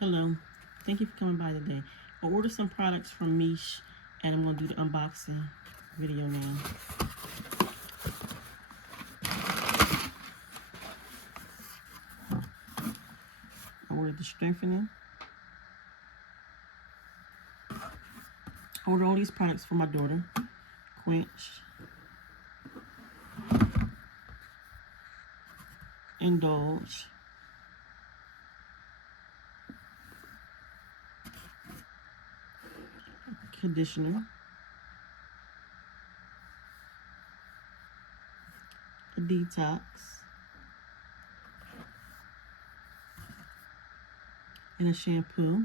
Hello, thank you for coming by today. I ordered some products from Miche and I'm going to do the unboxing video now. I ordered the strengthening. I ordered all these products for my daughter. Quench, Indulge, conditioner, a detox, and a shampoo.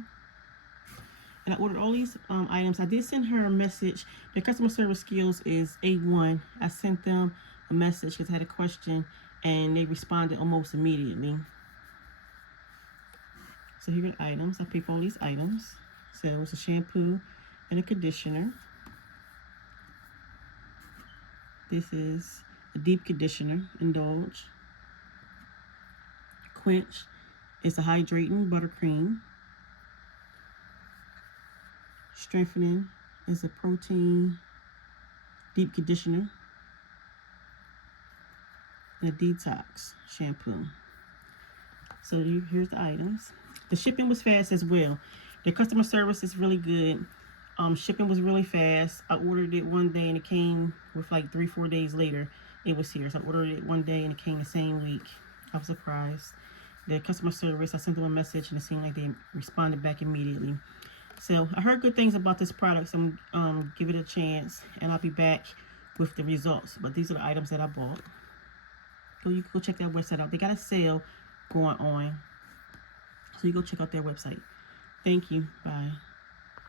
And I ordered all these items. I did send her a message. Their customer service skills is A1. I sent them a message because I had a question and they responded almost immediately. So here are the items. I paid for all these items. So it's a shampoo and a conditioner. This is a deep conditioner, Indulge. Quench is a hydrating buttercream. Strengthening is a protein deep conditioner. And a detox shampoo. So here's the items. The shipping was fast as well. The customer service is really good. Shipping was really fast. I ordered it one day and it came with like 3-4 days later. It was here. So I ordered it one day and it came the same week. I was surprised. The customer service, I sent them a message and it seemed like they responded back immediately. So I heard good things about this product. So I'm give it a chance and I'll be back with the results. But these are the items that I bought. So you can go check that website out. They got a sale going on. So you go check out their website. Thank you. Bye.